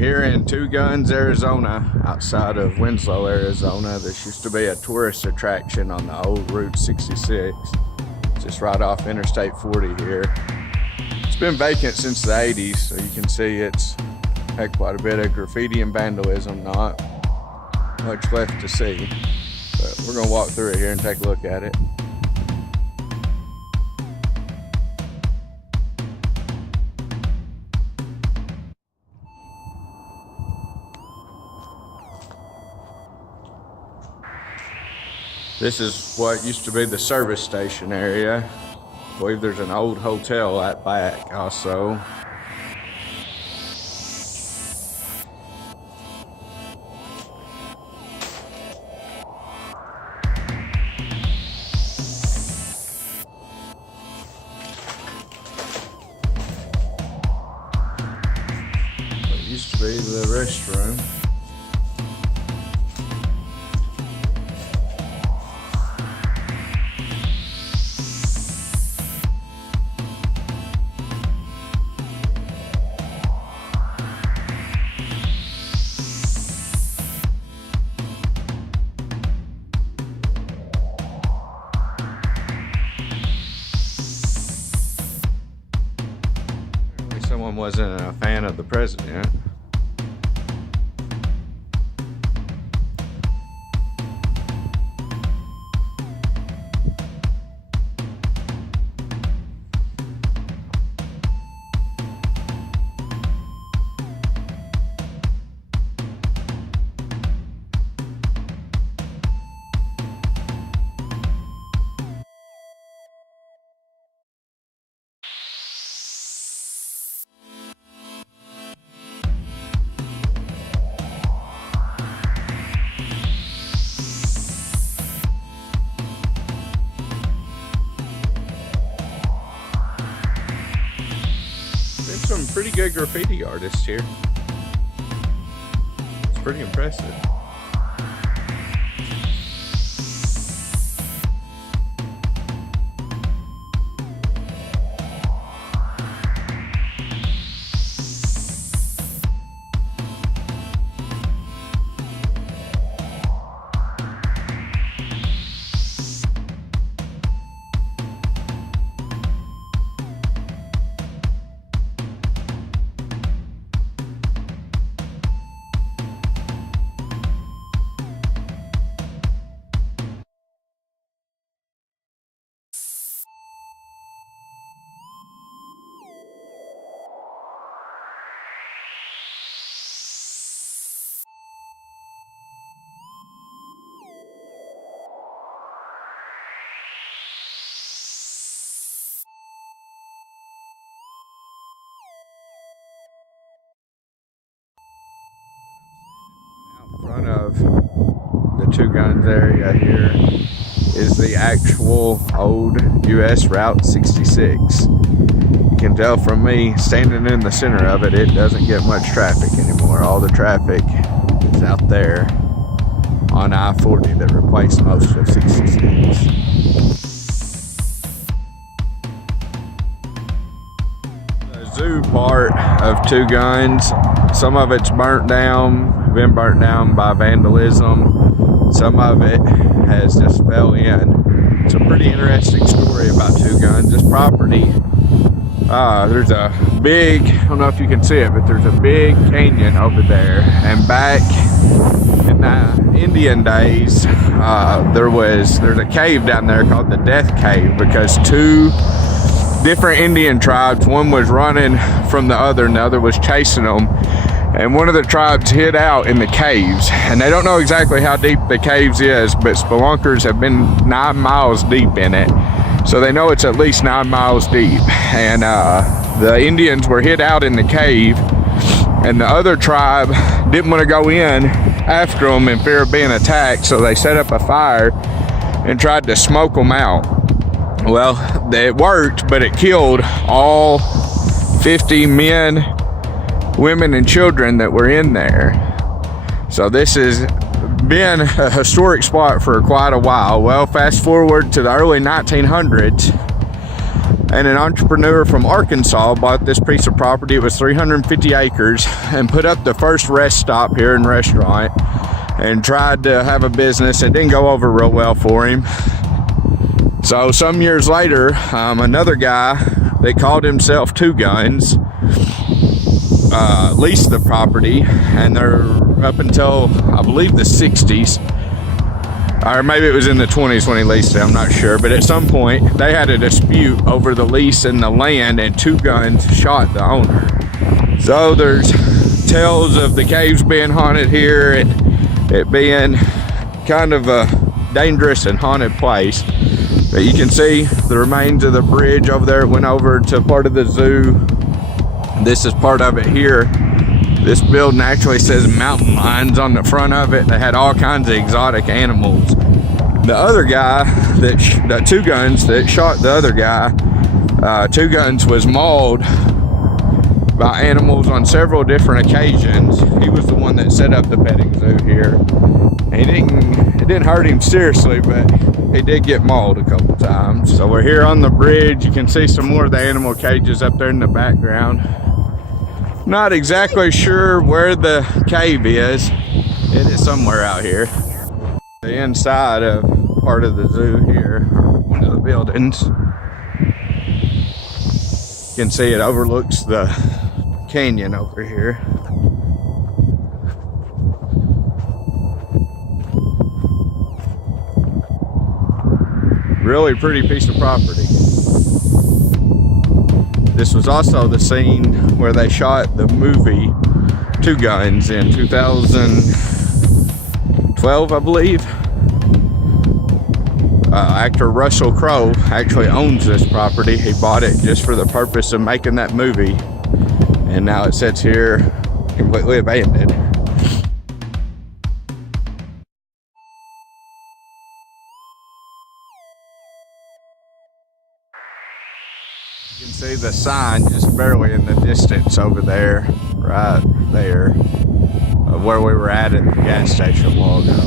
here in Gunz, Arizona, outside of Winslow, Arizona. This used to be a tourist attraction on the old Route 66, just right off Interstate 40 here. It's been vacant since the 80s, so you can see it's had quite a bit of graffiti and vandalism, not much left to see. But we're gonna walk through it here and take a look at it. This is what used to be the service station area. I believe there's an old hotel at back also. It used to be the restroom. Someone wasn't a fan of the president. Some pretty good graffiti artists here. It's pretty impressive. In front of the Gunz area here is the actual old US Route 66. You can tell from me standing in the center of it, it doesn't get much traffic anymore. All the traffic is out there on I-40 that replaced most of 66. Zoo part of Gunz. Some of it's been burnt down by vandalism. Some of it has just fell in. It's a pretty interesting story about Gunz. This property, there's a big, I don't know if you can see it, but there's a big canyon over there. And back in the Indian days, there's a cave down there called the Death Cave because two different Indian tribes, one was running from the other and the other was chasing them, and one of the tribes hid out in the caves, and they don't know exactly how deep the caves is, but spelunkers have been 9 miles deep in it, so they know it's at least 9 miles deep. And the Indians were hid out in the cave, and the other tribe didn't want to go in after them in fear of being attacked, so they set up a fire and tried to smoke them out. Well, it worked, but it killed all 50 men, women, and children that were in there. So this has been a historic spot for quite a while. Well, fast forward to the early 1900s, And an entrepreneur from Arkansas bought this piece of property. It was 350 acres and put up the first rest stop here and restaurant and tried to have a business. It didn't go over real well for him. So some years later, another guy that called himself Two Gunz leased the property, and they're up until I believe the 60s. Or maybe it was in the 20s when he leased it, I'm not sure. But at some point, they had a dispute over the lease and the land, and Two Gunz shot the owner. So there's tales of the caves being haunted here, and it being kind of a dangerous and haunted place. But you can see the remains of the bridge over there. It went over to part of the zoo. This is part of it here. This building actually says mountain lions on the front of it. They had all kinds of exotic animals. The other guy, the Two Gunz that shot the other guy, Two Gunz was mauled by animals on several different occasions. He was the one that set up the petting zoo here. It didn't hurt him seriously, but he did get mauled a couple times. So we're here on the bridge. You can see some more of the animal cages up there in the background. Not exactly sure where the cave is. It is somewhere out here. The inside of part of the zoo here, or one of the buildings. You can see it overlooks the canyon over here. Really pretty piece of property. This was also the scene where they shot the movie Two Gunz in 2012, I believe. Actor Russell Crowe actually owns this property. He bought it just for the purpose of making that movie, and now it sits here completely abandoned. You can see the sign just barely in the distance over there, right there, of where we were at the gas station a while ago.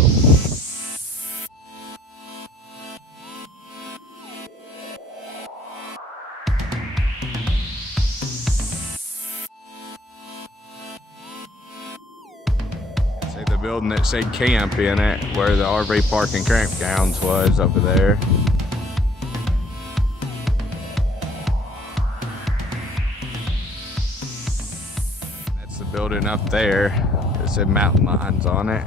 See the building that said camp in it, where the RV park and campgrounds was over there. Building up there, it said mountain lions on it.